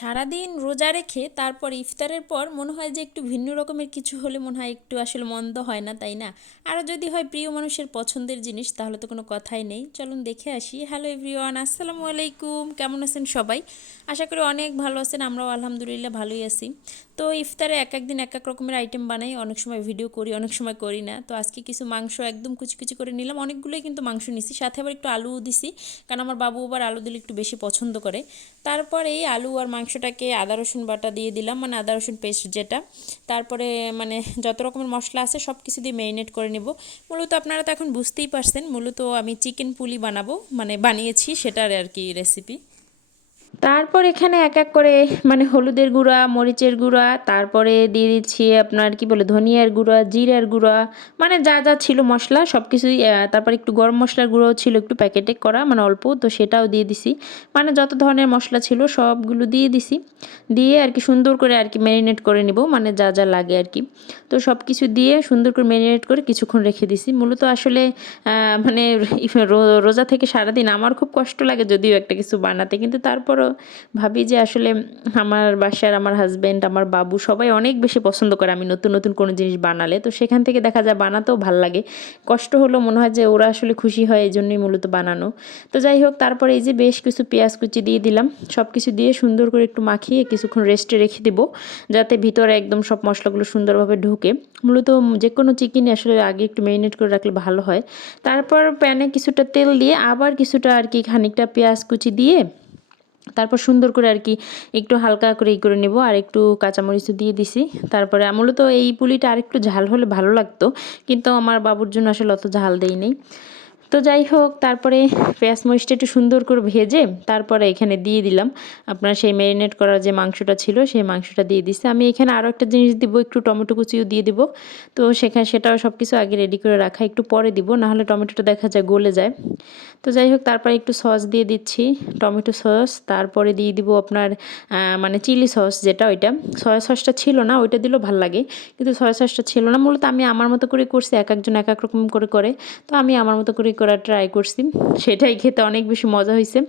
সারাদিন রোজা রেখে তারপর ইফতারের পর মনে হয় যে একটু ভিন্ন রকমের কিছু হলে মনে হয় একটু আসলে মন্দ হয় না, তাই না? আরও যদি হয় প্রিয় মানুষের পছন্দের জিনিস, তাহলে তো কোনো কথাই নেই। চলুন দেখে আসি। হ্যালো এভরিওয়ান আসসালামু আলাইকুম। কেমন আছেন সবাই? আশা করি অনেক ভালো আছেন, আমরাও আলহামদুলিল্লাহ ভালোই আছি। তো ইফতারে এক এক দিন এক এক রকমের আইটেম বানাই, অনেক সময় ভিডিও করি, অনেক সময় করি না। তো আজকে কিছু মাংস একদম কুচি কুচি করে নিলাম। অনেকগুলোই কিন্তু মাংস নিছি, সাথে আবার একটু আলুও দিছি, কারণ আমার বাবু আবার আলু দিলে একটু বেশি পছন্দ করে। তারপর এই আলু আর মাংসটাকে আদা, রসুন বাটা দিয়ে দিলাম মানে আদা, রসুন পেস্ট যেটা। তারপরে মানে যত রকমের মশলা আছে সব কিছু দিয়ে ম্যারিনেট করে নেব। মূলত আপনারা তো এখন বুঝতেই পারছেন, মূলত আমি চিকেন পুলি বানাবো মানে বানিয়েছি সেটার আর কি রেসিপি তারপর এখানে এক এক করে মানে হলুদের গুঁড়া, মরিচের গুঁড়া, তারপরে দিয়ে দিচ্ছি আপনার কি বলে, ধনিয়ার গুঁড়া, জিরার গুঁড়া মানে যা যা ছিল মশলা সব কিছুই তারপর একটু গরম মশলার গুঁড়োও ছিল একটু প্যাকেটে করা মানে অল্প, তো সেটাও দিয়ে দিছি। মানে যত ধরনের মশলা ছিল সবগুলো দিয়ে দিছি। দিয়ে আর কি সুন্দর করে আর কি ম্যারিনেট করে নিব মানে যা যা লাগে আর কি। তো সব কিছু দিয়ে সুন্দর করে ম্যারিনেট করে কিছুক্ষণ রেখে দিছি। মূলত আসলে মানে রোজা থেকে সারাদিন আমার খুব কষ্ট লাগে যদিও একটা কিছু বানাতে, কিন্তু তারপরও ভাবি যে আসলে আমার বাসার, আমার হাজব্যান্ড আমার বাবু সবাই অনেক বেশি পছন্দ করে আমি নতুন নতুন কোনো জিনিস বানালে। তো সেখান থেকে দেখা যায় বানাতেও ভালো লাগে। কষ্ট হলো মনে হয় যে ওরা আসলে খুশি হয় এই জন্যই মূলত বানানো। তো যাই হোক, তারপরে এই যে বেশ কিছু পেঁয়াজ কুচি দিয়ে দিলাম। সব কিছু দিয়ে সুন্দর করে একটু মাখিয়ে কিছুক্ষণ রেস্টে রেখে দিব, যাতে ভিতরে একদম সব মশলাগুলো সুন্দরভাবে ঢুকে। মূলত যে কোনো চিকেন আসলে আগে একটু ম্যারিনেট করে রাখলে ভালো হয়। তারপর প্যানে কিছুটা তেল দিয়ে আবার কিছুটা আর কি খানিকটা পেঁয়াজ কুচি দিয়ে তারপর সুন্দর করে আর কি একটু হালকা করে ই করে নেব আর একটু কাঁচামরিচও দিয়ে দিছি। তারপরে মূলত এই পুলিটা আর একটু ঝাল হলে ভালো লাগতো, কিন্তু আমার বাবুর জন্য আসলে অত ঝাল দেই নেই। তো যাই হোক, তারপরে পেঁয়াজ মরিচটা একটু সুন্দর করে ভেজে তারপরে এখানে দিয়ে দিলাম। আপনার সেই ম্যারিনেট করা যে মাংসটা ছিল, সেই মাংসটা দিয়ে দিচ্ছে আমি এখানে আরও একটা জিনিস দিব, একটু টমেটো কুচিও দিয়ে দিব। তো সেখানে সেটাও সব কিছু আগে রেডি করে রাখা, একটু পরে দিব, নাহলে টমেটোটা দেখা যায় গলে যায়। তো যাই হোক, তারপরে একটু সস দিয়ে দিচ্ছি, টমেটো সস। তারপরে দিয়ে দিব আপনার মানে চিলি সস যেটা ওইটা। সয়া সসটা ছিল না, ওইটা দিলেও ভালো লাগে। কিন্তু সয়া সসটা ছিল না, মূলত আমি আমার মতো করে করছি, এক একজন এক এক রকম করে করে। তো আমি আমার মতো করে করার ট্রাই করছি। সেটাই খেতে অনেক বেশি মজা হয়েছে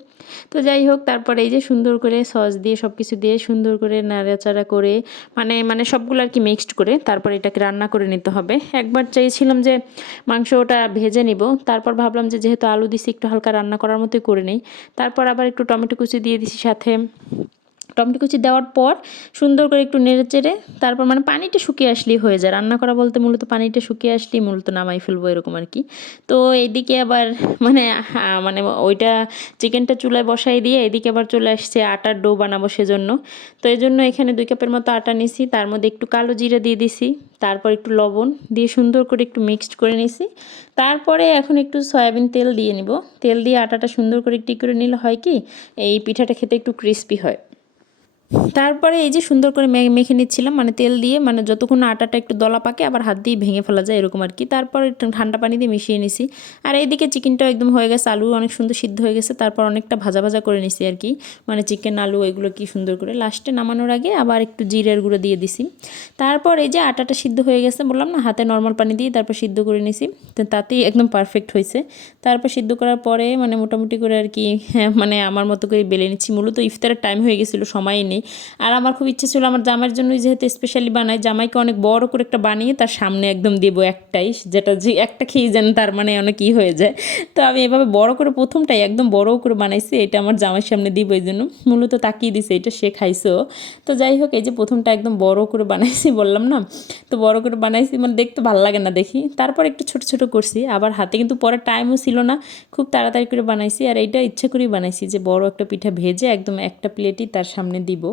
তো যাই হোক, তারপরে এই যে সুন্দর করে সস দিয়ে সব কিছু দিয়ে সুন্দর করে নাড়াচাড়া করে মানে মানে সবগুলো আর কি মিক্সড করে, তারপর এটাকে রান্না করে নিতে হবে। একবার চাইছিলাম যে মাংসটা ভেজে নিব, তারপর ভাবলাম যে যেহেতু আলু দিছি, একটু হালকা রান্না করার মতোই করে নেই। তারপর আবার একটু টমেটো কুচি দিয়ে দিছি সাথে। টমেটো কুচি দেওয়ার পর সুন্দর করে একটু নেড়ে চেড়ে তারপর মানে পানিটা শুকিয়ে আসলেই হয়ে যায়। রান্না করা বলতে মূলত পানিটা শুকিয়ে আসলেই মূলত নামাই ফেলব এরকম আর কি। তো এইদিকে আবার মানে মানে ওইটা চিকেনটা চুলায় বসাই দিয়ে এদিকে আবার চলে আসছে আটার ডো বানাবো সেজন্য। তো এই জন্য এখানে দুই কাপের মতো আটা নিছি, তার মধ্যে একটু কালো জিরা দিয়ে দিছি, তারপর একটু লবণ দিয়ে সুন্দর করে একটু মিক্সড করে নিছি। তারপরে এখন একটু সয়াবিন তেল দিয়ে নিব। তেল দিয়ে আটাটা সুন্দর করে একটু করে নিলে হয় কি, এই পিঠাটা খেতে একটু ক্রিস্পি হয়। তারপরে এই যে সুন্দর করে মেখে নিচ্ছিলাম মানে তেল দিয়ে মানে যতক্ষণ আটাটা একটু দলা পাকে আবার হাত দিয়ে ভেঙে ফেলা যায় এরকম আর কি। তারপর ঠান্ডা পানি দিয়ে মিশিয়ে নিছি। আর এইদিকে চিকেনটাও একদম হয়ে গেছে আলু অনেক সুন্দর সিদ্ধ হয়ে গেছে তারপর অনেকটা ভাজা ভাজা করে নিছি আর কি। মানে চিকেন আলু এগুলো কি সুন্দর করে। লাস্টে নামানোর আগে আবার একটু জিরের গুঁড়ো দিয়ে দিছি। তারপর এই যে আটাটা সিদ্ধ হয়ে গেছে বললাম না হাতে নর্মাল পানি দিয়ে তারপর সিদ্ধ করে নিছি। তো তাতেই একদম পারফেক্ট হয়েছে। তারপর সিদ্ধ করার পরে মানে মোটামুটি করে আর কি হ্যাঁ, মানে আমার মতো করে বেলে নিচ্ছি। মূলত ইফতারের টাইম হয়ে গেছিল সময় নেই। আর আমার খুব ইচ্ছে ছিল আমার জামাইয়ের জন্যই যেহেতু স্পেশালি বানাই জামাইকে অনেক বড় করে একটা বানিয়ে তার সামনে একদম দেব একটাই, যেটা যে একটা খেয়ে যেন তার মানে অনেক ই হয়ে যায়। তো আমি এভাবে বড় করে প্রথমটাই একদম বড় করে বানাইছি, এটা আমার জামাইয়ের সামনে দিব এই জন্য। মূলত তাকিয়ে দিছে, এটা সে খাইছো তো যাই হোক, এই যে প্রথমটা একদম বড় করে বানাইছি, বললাম না? তো বড় করে বানাইছি মানে দেখতে ভালো লাগে না দেখি। তারপর একটু ছোট ছোট করছি, আবার হাতে কিন্তু পরে টাইমও ছিল না। খুব তাড়াতাড়ি করে বানাইছি, আর এইটা ইচ্ছে করেই বানাইছি যে বড় একটা পিঠা ভেজে একদম একটা প্লেটই তার সামনে দিব।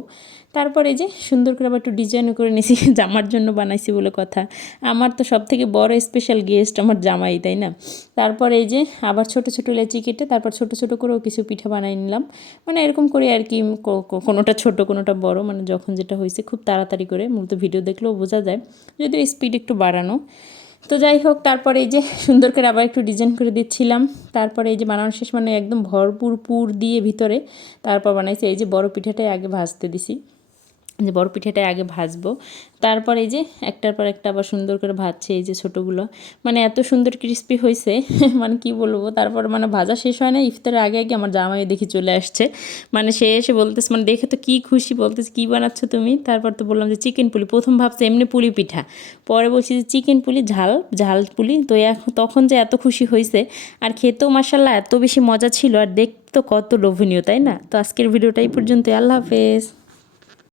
তারপরে যে সুন্দর করে আবার একটু ডিজাইনও করে নিয়েছি জামার জন্য বানাইছি বলে কথা। আমার তো সব থেকে বড় স্পেশাল গেস্ট আমার জামাই, তাই না? তারপরে এই যে আবার ছোট ছোট লেচি কেটে তারপর ছোট ছোট করেও কিছু পিঠা বানাই নিলাম। মানে এরকম করে আর কি কোনোটা ছোট, কোনোটা বড় মানে যখন যেটা হয়েছে খুব তাড়াতাড়ি করে, মূলত ভিডিও দেখলেও বোঝা যায়। যদিও স্পিড একটু বাড়ানো। তো যাই হোক তারপরে এই যে সুন্দর করে আবার একটু ডিজাইন করে দিচ্ছিলাম। তারপরে এই যে বানানো শেষ মানে একদম ভরপুর পুর দিয়ে ভিতরে, তারপর বানাইছে এই যে বড় পিঠাটাই আগে ভাজতে দিছি। যে বড় পিঠাটা আগে ভাজবো। তারপর এই যে একটার পর একটা আবার সুন্দর করে ভাজছে এই যে ছোটোগুলো। মানে এত সুন্দর ক্রিস্পি হয়েছে মানে কি বলব? তারপর মানে ভাজা শেষ হয় না, ইফতারের আগে আগে আমার জামাই দেখি চলে আসছে। মানে সে এসে বলতেছে মানে দেখে তো কি খুশি বলতেছে, কী বানাচ্ছ তুমি? তারপর তো বললাম যে চিকেন পুলি। প্রথম ভাবছে এমনি পুলি পিঠা। পরে বলছি যে চিকেন পুলি, ঝাল ঝাল পুলি। তো এখন তখন যে এত খুশি হয়েছে আর খেতেও মাসাল্লাহ এত বেশি মজা ছিল, আর দেখতে কত লোভনীয়, তাই না? তো আজকের ভিডিওটা এই পর্যন্ত আল্লাহ হাফেজ।